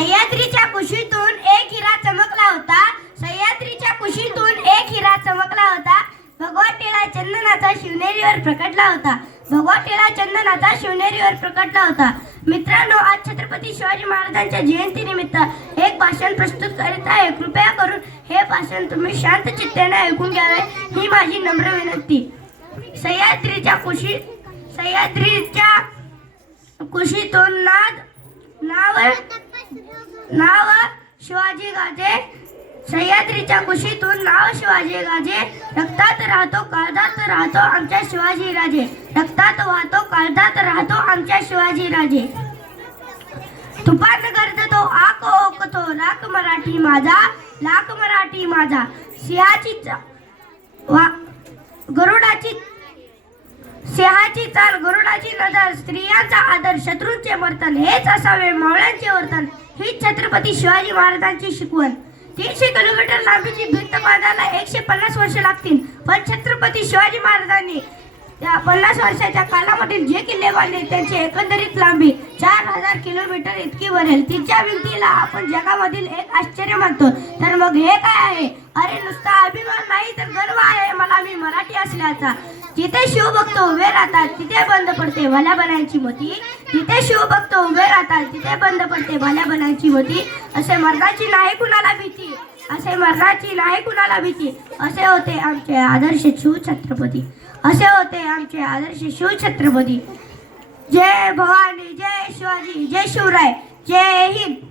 सह्याद्रीच्या कुशीतून एक हिरा चमकला होता. सह्याद्रीच्या कुशीतून एक हिरा चमकला होता. भगवतीला चंदनाचा शिवनेरीवर प्रकटला होता. भगवतीला चंदनाचा शिवनेरीवर प्रकटला होता. मित्रांनो आज छत्रपती शिवाजी महाराजांच्या जयंतीनिमित्त एक भाषण प्रस्तुत करीत आहे. कृपया करून हे भाषण तुम्ही शांत चित्तेने ऐकून घ्यावे ही माझी नम्र विनंती. सह्याद्रीच्या कुशी सह्याद्रीच्या कुशीतून नाद नाव नाव शिवाजी गाजे. सह्याद्रीच्या कुशीतून नाव शिवाजी गाजे. रक्तात राहतो काळजात राहतो आमच्या शिवाजी राजे. रक्तात वाहतो काळजात राहतो आमच्या शिवाजी राजे. तुपात गरजतो आक ओकतो लाख मराठी माझा लाख मराठी माझा. सिंहाची वा गरुडाची सिंहाची चाल गरुडाची नजर. स्त्रियांचा आदर शत्रूंचे वर्तन हेच असावे मावळ्यांचे वर्तन ही छत्रपती शिवाजी महाराजांची शिकवण. तीनशे किलोमीटर लांबीची भिंत बांधायला एकशे पन्नास वर्ष लागतील. पण छत्रपती शिवाजी महाराजांनी त्या पन्नास वर्षाच्या कालामधील जे किल्ले बांधले त्यांची एकंदरीत लांबी चार हजार किलोमीटर इतकी वरेल तिच्या भिंतीला आपण जगामधील एक आश्चर्य मानतो. तर मग हे काय आहे? असल्याचा. जिथे शिवभक्त उभे राहतात तिथे बंद पडते भल्या बनायची मोती. जिथे शिवभक्त उभे राहतात तिथे बंद पडते भल्या बनायची मोती. असे मर्दाची नाही कुणाला भीती. असे मर्दाची नाही कुणाला भीती. असे होते आमचे आदर्श शिवछत्रपती असे होते आमचे आदर्श शिवछत्रपती जय भवानी जय शिवाजी जय शिवराय जय हिंद.